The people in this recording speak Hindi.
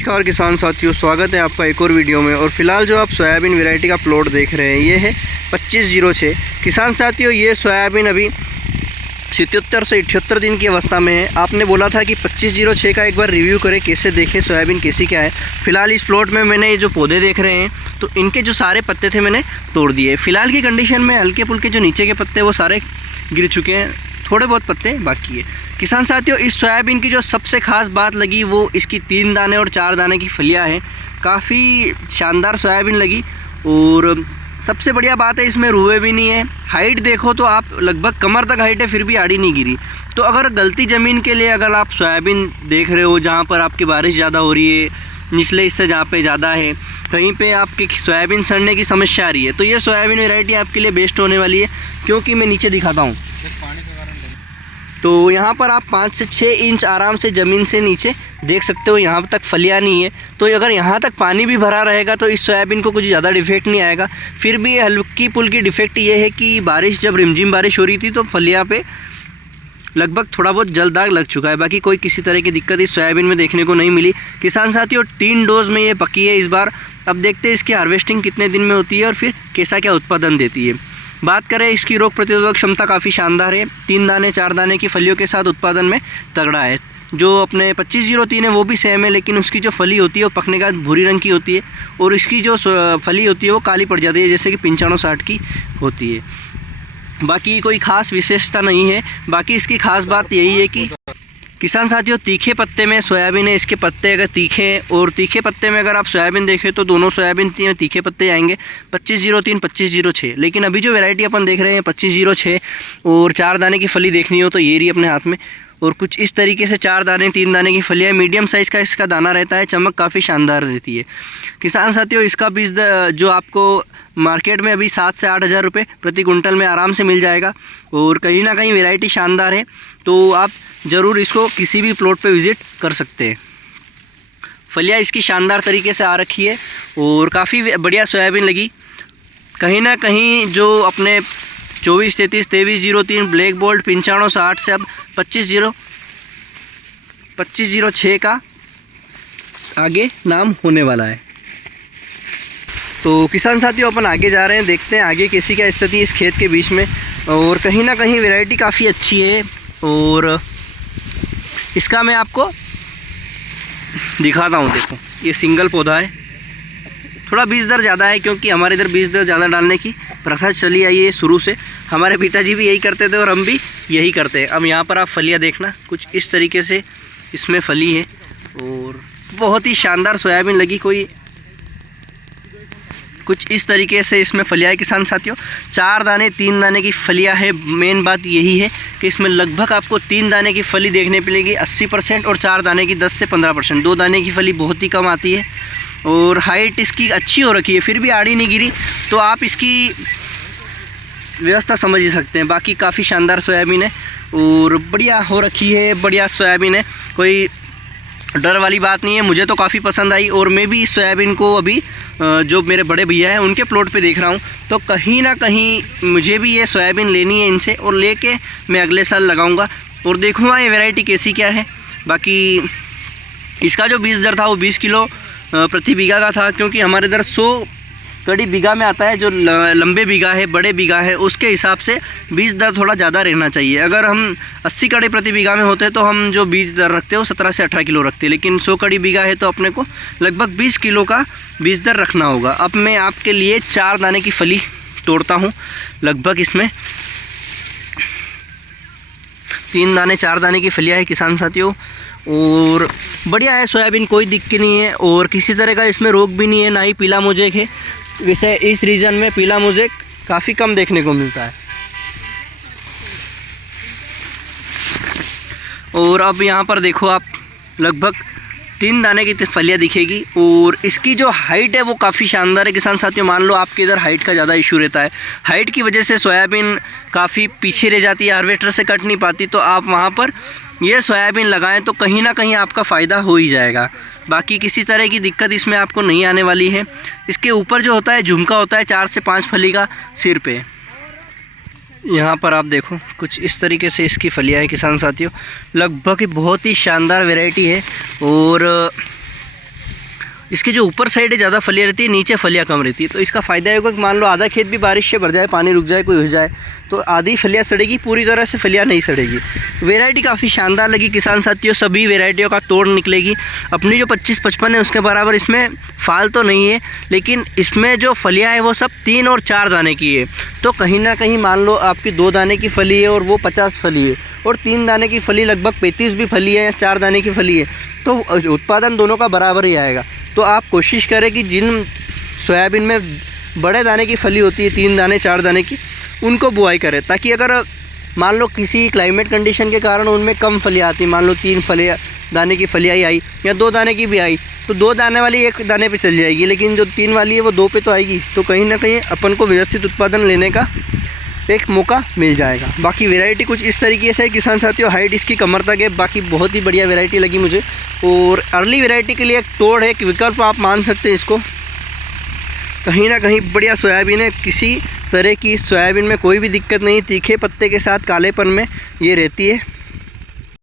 नमस्कार किसान साथियों, स्वागत है आपका एक और वीडियो में। और फिलहाल जो आप सोयाबीन वैरायटी का प्लॉट देख रहे हैं ये है 2506। किसान साथियों, ये सोयाबीन अभी 77 से 78 दिन की अवस्था में है। आपने बोला था कि 2506 का एक बार रिव्यू करें, कैसे देखें सोयाबीन कैसी क्या है। फिलहाल इस प्लॉट में मैंने ये जो पौधे देख रहे हैं तो इनके जो सारे पत्ते थे मैंने तोड़ दिए। फिलहाल की कंडीशन में हल्के फुल्के जो नीचे के पत्ते वो सारे गिर चुके हैं, थोड़े बहुत पत्ते बाकी है। किसान साथियों, इस सोयाबीन की जो सबसे ख़ास बात लगी वो इसकी 3 दाने और 4 दाने की फलियां हैं। काफ़ी शानदार सोयाबीन लगी। और सबसे बढ़िया बात है इसमें रुए भी नहीं है। हाइट देखो तो आप लगभग कमर तक हाइट है, फिर भी आड़ी नहीं गिरी। तो अगर गलती ज़मीन के लिए अगर आप सोयाबीन देख रहे हो जहाँ पर आपकी बारिश ज़्यादा हो रही है, निचले हिस्से जहाँ पे ज़्यादा है, कहीं पे आपकी सोयाबीन सड़ने की समस्या आ रही है, तो ये सोयाबीन वैरायटी आपके लिए बेस्ट होने वाली है। क्योंकि मैं नीचे दिखाता हूँ तो यहाँ पर आप 5 से 6 इंच आराम से ज़मीन से नीचे देख सकते हो, यहाँ तक फलियाँ नहीं है। तो अगर यहाँ तक पानी भी भरा रहेगा तो इस सोयाबीन को कुछ ज़्यादा डिफेक्ट नहीं आएगा। फिर भी हल्की फुल्की डिफेक्ट ये है कि बारिश जब रिमझिम बारिश हो रही थी तो फलियाँ पे लगभग थोड़ा बहुत जल दाग लग चुका है। बाकी कोई किसी तरह की दिक्कत इस सोयाबीन में देखने को नहीं मिली। किसान साथियों, 3 डोज में ये पकी है इस बार। अब देखते हैं इसकी हार्वेस्टिंग कितने दिन में होती है और फिर कैसा क्या उत्पादन देती है। बात करें इसकी रोग प्रतिरोधक क्षमता काफ़ी शानदार है। 3 दाने 4 दाने की फलियों के साथ उत्पादन में तगड़ा है। जो अपने 2503 है वो भी सेम है, लेकिन उसकी जो फली होती है वो पकने के बाद भूरी रंग की होती है और इसकी जो फली होती है वो काली पड़ जाती है, जैसे कि 9560 की होती है। बाकी कोई ख़ास विशेषता नहीं है। बाकी इसकी ख़ास बात यही है कि किसान साथियों, तीखे पत्ते में सोयाबीन है। इसके पत्ते अगर तीखे हैं और तीखे पत्ते में अगर आप सोयाबीन देखें तो दोनों सोयाबीन तीखे पत्ते आएंगे 2503 2506। लेकिन अभी जो वैरायटी अपन देख रहे हैं 2506 और 4 दाने की फली देखनी हो तो ये रही अपने हाथ में। और कुछ इस तरीके से 4 दाने 3 दाने की फलियाँ, मीडियम साइज़ का इसका दाना रहता है। चमक काफ़ी शानदार रहती है। किसान साथियों, इसका बीज जो आपको मार्केट में अभी 7 से 8 हज़ार रुपये प्रति कुंटल में आराम से मिल जाएगा। और कहीं ना कहीं वैरायटी शानदार है, तो आप ज़रूर इसको किसी भी प्लॉट पे विज़िट कर सकते हैं। फलियाँ इसकी शानदार तरीके से आ रखी है और काफ़ी बढ़िया सोयाबीन लगी। कहीं ना कहीं जो अपने 2433 2303 ब्लैक बोल्ट 9560 से अब 2506 का आगे नाम होने वाला है। तो किसान साथियों, अपन आगे जा रहे हैं, देखते हैं आगे कैसी क्या स्थिति है इस खेत के बीच में। और कहीं ना कहीं वैरायटी काफ़ी अच्छी है और इसका मैं आपको दिखाता हूँ। देखो, ये सिंगल पौधा है। थोड़ा बीज दर ज़्यादा है क्योंकि हमारे इधर बीज दर ज़्यादा डालने की प्रथा चली आई है शुरू से। हमारे पिताजी भी यही करते थे और हम भी यही करते हैं। अब यहाँ पर आप फलियाँ देखना, कुछ इस तरीके से इसमें फली है और बहुत ही शानदार सोयाबीन लगी। कुछ इस तरीके से इसमें फलियाँ है किसान साथियों। 4 दाने 3 दाने की फलियाँ है। मेन बात यही है कि इसमें लगभग आपको 3 दाने की फली देखने मिलेगी 80% और 4 दाने की 10 से 15%। 2 दाने की फली बहुत ही कम आती है और हाइट इसकी अच्छी हो रखी है, फिर भी आड़ी नहीं गिरी। तो आप इसकी व्यवस्था समझ ही सकते हैं। बाकी काफ़ी शानदार सोयाबीन है और बढ़िया हो रखी है, बढ़िया सोयाबीन है, कोई डर वाली बात नहीं है। मुझे तो काफ़ी पसंद आई और मैं भी इस सोयाबीन को अभी जो मेरे बड़े भैया हैं उनके प्लॉट पे देख रहा हूँ, तो कहीं ना कहीं मुझे भी ये सोयाबीन लेनी है इनसे और लेके मैं अगले साल लगाऊंगा और देखूँगा ये वैरायटी कैसी क्या है। बाकी इसका जो बीज दर था वो 20 किलो प्रति बीघा का था, क्योंकि हमारे इधर 100 कड़ी बीघा में आता है। जो लंबे बीघा है, बड़े बीघा है, उसके हिसाब से बीज दर थोड़ा ज़्यादा रहना चाहिए। अगर हम 80 कड़ी प्रति बीघा में होते तो हम जो बीज दर रखते हैं वो 17 से 18 किलो रखते हैं। लेकिन 100 कड़ी बीघा है तो अपने को लगभग 20 किलो का बीज दर रखना होगा। अब मैं आपके लिए 4 दाने की फली तोड़ता हूँ। लगभग इसमें 3 दाने 4 दाने की फलियाँ है किसान साथियों और बढ़िया है सोयाबीन, कोई दिक्कत नहीं है और किसी तरह का इसमें रोग भी नहीं है, ना ही पीला मोजेक है। वैसे इस रीजन में पीला मोजेक काफ़ी कम देखने को मिलता है। और अब यहाँ पर देखो आप, लगभग 3 दाने की फलियाँ दिखेगी और इसकी जो हाइट है वो काफ़ी शानदार है किसान साथियों। मान लो आपके इधर हाइट का ज़्यादा इशू रहता है, हाइट की वजह से सोयाबीन काफ़ी पीछे रह जाती है, हार्वेस्टर से कट नहीं पाती, तो आप वहाँ पर ये सोयाबीन लगाएं तो कहीं ना कहीं आपका फ़ायदा हो ही जाएगा। बाकी किसी तरह की दिक्कत इसमें आपको नहीं आने वाली है। इसके ऊपर जो होता है झुमका होता है 4 से 5 फली का सिर पे। यहाँ पर आप देखो कुछ इस तरीके से इसकी फलियाँ है किसान साथियों। लगभग बहुत ही शानदार वैरायटी है और इसके जो ऊपर साइड है ज़्यादा फलियाँ रहती है, नीचे फलियाँ कम रहती है। तो इसका फ़ायदा होगा कि मान लो आधा खेत भी बारिश से भर जाए, पानी रुक जाए, कोई हो जाए, तो आधी फलियाँ सड़ेगी, पूरी तरह से फलियाँ नहीं सड़ेगी। वैरायटी काफ़ी शानदार लगी किसान साथियों, सभी वैरायटियों का तोड़ निकलेगी। अपनी जो 25-55 है उसके बराबर इसमें फाल तो नहीं है, लेकिन इसमें जो फलियाँ है वो सब 3 और 4 दाने की है। तो कहीं ना कहीं मान लो आपकी 2 दाने की फली है और वो 50 फली है, और 3 दाने की फली लगभग 35 भी फली है, या 4 दाने की फली है, तो उत्पादन दोनों का बराबर ही आएगा। तो आप कोशिश करें कि जिन सोयाबीन में बड़े दाने की फली होती है, 3 दाने 4 दाने की, उनको बुआई करें, ताकि अगर मान लो किसी क्लाइमेट कंडीशन के कारण उनमें कम फलियाँ आती, मान लो 3 फलियाँ दाने की फलियाँ ही आई या 2 दाने की भी आई, तो 2 दाने वाली 1 दाने पे चल जाएगी, लेकिन जो 3 वाली है वो 2 पे तो आएगी। तो कहीं ना कहीं अपन को व्यवस्थित उत्पादन लेने का एक मौका मिल जाएगा। बाकी वैरायटी कुछ इस तरीके से है किसान साथियों, हाइट इसकी कमर तक है। बाकी बहुत ही बढ़िया वैरायटी लगी मुझे, और अर्ली वैरायटी के लिए एक तोड़ है, एक विकल्प आप मान सकते हैं इसको। कहीं ना कहीं बढ़िया सोयाबीन है, किसी तरह की सोयाबीन में कोई भी दिक्कत नहीं, तीखे पत्ते के साथ कालेपन में ये रहती है।